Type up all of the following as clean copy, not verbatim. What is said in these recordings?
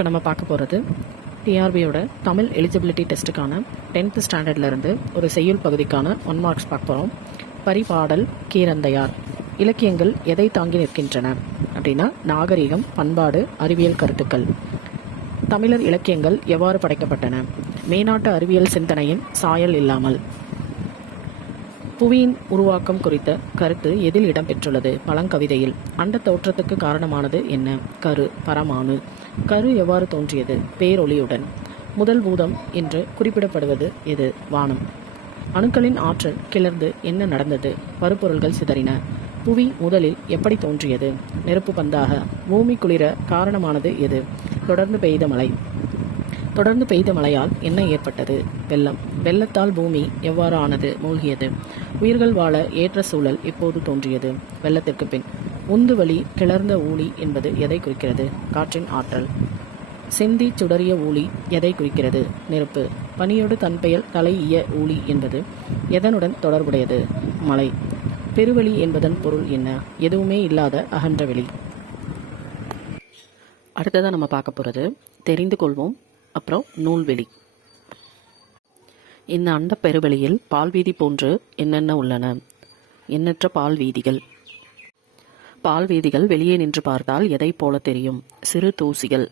இப்போ நம்ம பார்க்க போகிறது டிஆர்பியோட தமிழ் எலிஜிபிலிட்டி டெஸ்ட்டுக்கான 10th ஸ்டாண்டர்ட்லேருந்து ஒரு செய்யுள் பகுதிக்கான 1 மார்க்ஸ் பார்க்க போகிறோம். பரிபாடல் கீரந்தையார். இலக்கியங்கள் எதை தாங்கி நிற்கின்றன அப்படின்னா நாகரிகம், பண்பாடு, அறிவியல் கருத்துக்கள். தமிழர் இலக்கியங்கள் எவ்வாறு படைக்கப்பட்டன? மேனாட்டு அறிவியல் சிந்தனையின் சாயல் இல்லாமல். புவியின் உருவாக்கம் குறித்த கருத்து எதில் இடம்பெற்றுள்ளது? பழங்கவிதையில். அண்ட தோற்றத்துக்கு காரணமானது என்ன? கரு, பரமாணு. கரு எவ்வாறு தோன்றியது? பேரொளியுடன். முதல் பூதம் என்று குறிப்பிடப்படுவது எது? வானம். அணுக்களின் ஆற்றல் கிளர்ந்து என்ன நடந்தது? பருப்பொருள்கள் சிதறின. புவி முதலில் எப்படி தோன்றியது? நெருப்பு பந்தாக. பூமி குளிர காரணமானது எது? தொடர்ந்து பெய்த மழை. தொடர்ந்து பெய்த மழையால் என்ன ஏற்பட்டது? வெள்ளம். வெள்ளத்தால் பூமி எவ்வாறு ஆனது? மூழ்கியது. உயிர்கள் வாழ ஏற்ற சூழல் எப்போது தோன்றியது? வெள்ளத்திற்கு பின். உந்து வழி கிளர்ந்த ஊழி என்பது எதை குறிக்கிறது? காற்றின் ஆற்றல். செந்தி சுடறிய ஊழி எதை குறிக்கிறது? நெருப்பு. பனியோடு தன்பெயல் தலையிய ஊழி என்பது எதனுடன் தொடர்புடையது? மழை. பெருவெளி என்பதன் பொருள் என்ன? எதுவுமே இல்லாத அகன்ற வெளி. அடுத்ததான் நம்ம பார்க்க போகிறது தெரிந்து கொள்வோம். அப்புறம் நூல்வெளி. இந்த அண்ட பெருவெளியில் பால்வீதி போன்று என்னென்ன உள்ளன? எண்ணற்ற பால்வீதிகள். பால்வீதிகள் வெளியே நின்று பார்த்தால் எதை போல தெரியும்? சிறு தூசிகள்.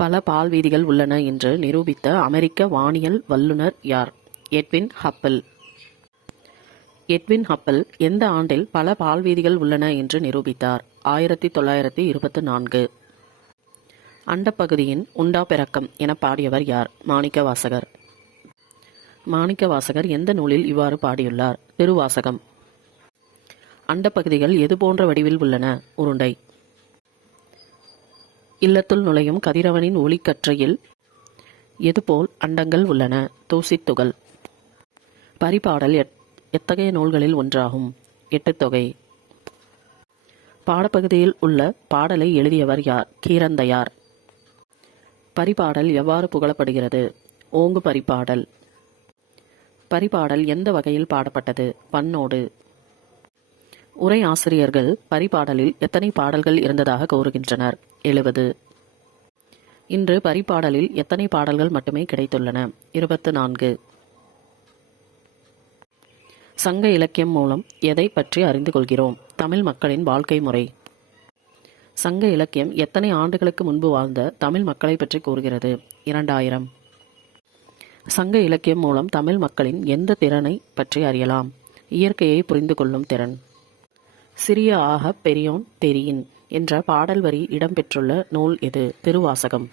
பல பால்வீதிகள் உள்ளன என்று நிரூபித்த அமெரிக்க வானியல் வல்லுநர் யார்? எட்வின் ஹப்பல். எட்வின் ஹப்பல் எந்த ஆண்டில் பல பால்வீதிகள் உள்ளன என்று நிரூபித்தார்? 1924. அண்டப்பகுதியின் உண்டா பெறக்கம் என பாடியவர் யார்? மாணிக்கவாசகர். மாணிக்கவாசகர் எந்த நூலில் இவ்வாறு பாடியுள்ளார்? திருவாசகம். அண்டப்பகுதிகள் எது போன்ற வடிவில் உள்ளன? உருண்டை. இல்லத்துள் நுழையும் கதிரவனின் ஒளிக்கற்றையில் எதுபோல் அண்டங்கள் உள்ளன? தூசித்துகள். பரிபாடல் எத்தகைய நூல்களில் ஒன்றாகும்? எட்டுத்தொகை. பாடப்பகுதியில் உள்ள பாடலை எழுதியவர் யார்? கீரந்தையார். பரிபாடல் எவ்வாறு புகழப்படுகிறது? ஓங்கு பரிபாடல். பரிபாடல் எந்த வகையில் பாடப்பட்டது? பண்ணோடு. உரை ஆசிரியர்கள் பரிபாடலில் எத்தனை பாடல்கள் இருந்ததாக கூறுகின்றனர்? 70. இன்று பரிபாடலில் எத்தனை பாடல்கள் மட்டுமே கிடைத்துள்ளன? 24. சங்க இலக்கியம் மூலம் எதை பற்றி அறிந்து கொள்கிறோம்? தமிழ் மக்களின் வாழ்க்கை முறை. சங்க இலக்கியம் எத்தனை ஆண்டுகளுக்கு முன்பு வாழ்ந்த தமிழ் மக்களை பற்றி கூறுகிறது? 2000. சங்க இலக்கியம் மூலம் தமிழ் மக்களின் எந்த திறனை பற்றி அறியலாம்? இயற்கையை புரிந்து கொள்ளும் திறன். சிறிய ஆக பெரியோன் தெரியின் என்ற பாடல் வரி இடம்பெற்றுள்ள நூல் எது? திருவாசகம்.